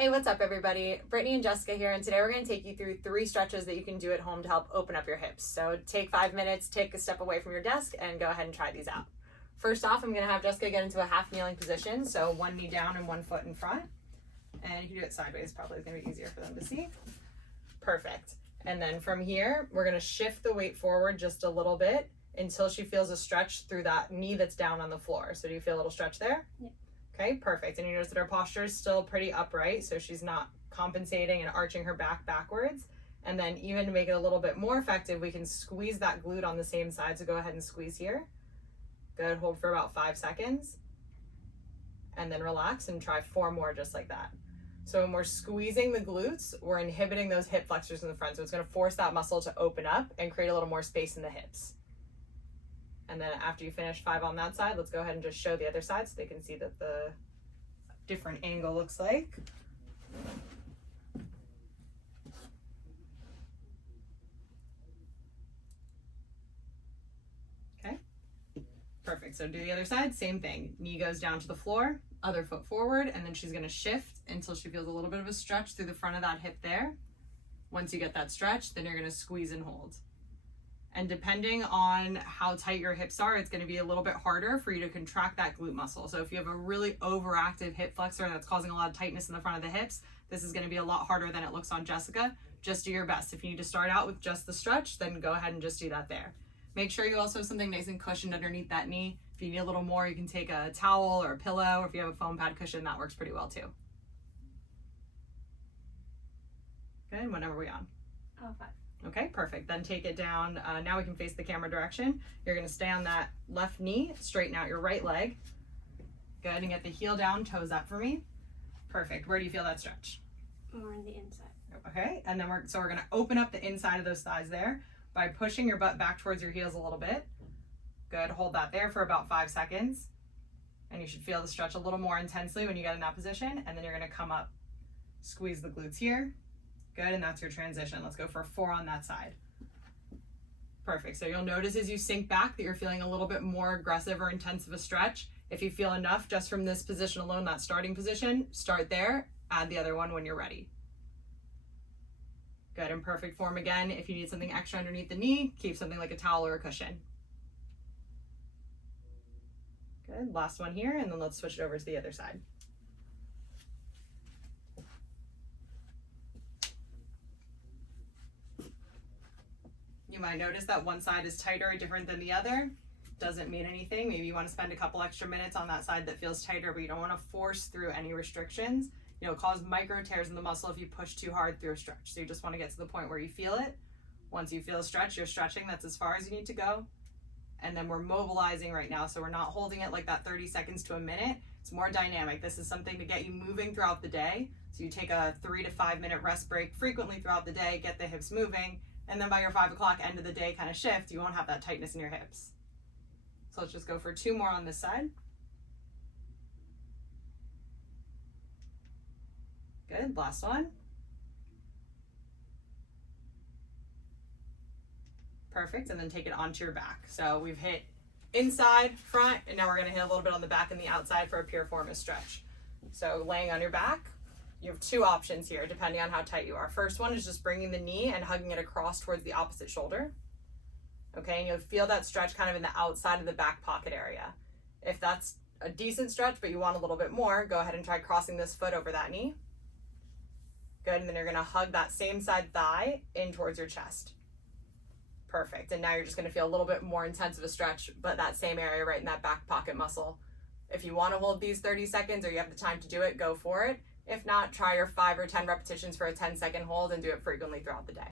Hey, what's up everybody? Brittany and Jessica here, and today we're going to take you through 3 stretches that you can do at home to help open up your hips. So take 5 minutes, take a step away from your desk, and go ahead and try these out. First off, I'm going to have Jessica get into a half kneeling position, so 1 knee down and 1 foot in front. And you can do it sideways, probably it's going to be easier for them to see. Perfect. And then from here, we're going to shift the weight forward just a little bit until she feels a stretch through that knee that's down on the floor. So do you feel a little stretch there? Yeah. Okay, perfect. And you notice that her posture is still pretty upright, so she's not compensating and arching her back backwards. And then even to make it a little bit more effective, we can squeeze that glute on the same side. So go ahead and squeeze here. Good, hold for about 5 seconds. And then relax and try 4 more just like that. So when we're squeezing the glutes, we're inhibiting those hip flexors in the front. So it's gonna force that muscle to open up and create a little more space in the hips. And then after you finish 5 on that side, let's go ahead and just show the other side so they can see that the different angle looks like. Okay, perfect. So do the other side, same thing. Knee goes down to the floor, other foot forward, and then she's gonna shift until she feels a little bit of a stretch through the front of that hip there. Once you get that stretch, then you're gonna squeeze and hold. And depending on how tight your hips are, it's going to be a little bit harder for you to contract that glute muscle. So if you have a really overactive hip flexor that's causing a lot of tightness in the front of the hips, this is going to be a lot harder than it looks on Jessica. Just do your best. If you need to start out with just the stretch, then go ahead and just do that there. Make sure you also have something nice and cushioned underneath that knee. If you need a little more, you can take a towel or a pillow, or if you have a foam pad cushion, that works pretty well too. Good, what number are we on? 5. Okay, perfect. Then take it down. Now we can face the camera direction. You're going to stay on that left knee, straighten out your right leg. Good, and get the heel down, toes up for me. Perfect. Where do you feel that stretch? More on the inside. Okay, and then we're going to open up the inside of those thighs there by pushing your butt back towards your heels a little bit. Good, hold that there for about 5 seconds. And you should feel the stretch a little more intensely when you get in that position. And then you're going to come up, squeeze the glutes here. Good, and that's your transition. Let's go for 4 on that side. Perfect. So you'll notice as you sink back that you're feeling a little bit more aggressive or intense of a stretch. If you feel enough just from this position alone, that starting position, start there, add the other one when you're ready. Good, in perfect form again. If you need something extra underneath the knee, keep something like a towel or a cushion. Good, last one here, and then let's switch it over to the other side. You might notice that one side is tighter or different than the other. Doesn't mean anything. Maybe you want to spend a couple extra minutes on that side that feels tighter, but you don't want to force through any restrictions. You'll cause micro tears in the muscle if you push too hard through a stretch. So you just want to get to the point where you feel it. Once you feel a stretch, you're stretching. That's as far as you need to go. And then we're mobilizing right now. So we're not holding it like that 30 seconds to a minute. It's more dynamic. This is something to get you moving throughout the day. So you take a 3 to 5 minute rest break frequently throughout the day, get the hips moving. And then by your 5 o'clock end of the day kind of shift, you won't have that tightness in your hips. So let's just go for 2 more on this side. Good, last one. Perfect, and then take it onto your back. So we've hit inside, front, and now we're gonna hit a little bit on the back and the outside for a pure form of stretch. So laying on your back, you have 2 options here depending on how tight you are. First one is just bringing the knee and hugging it across towards the opposite shoulder. Okay, and you'll feel that stretch kind of in the outside of the back pocket area. If that's a decent stretch but you want a little bit more, go ahead and try crossing this foot over that knee. Good, and then you're gonna hug that same side thigh in towards your chest. Perfect, and now you're just gonna feel a little bit more intense of a stretch, but that same area right in that back pocket muscle. If you wanna hold these 30 seconds or you have the time to do it, go for it. If not, try your 5 or 10 repetitions for a 10-second hold and do it frequently throughout the day.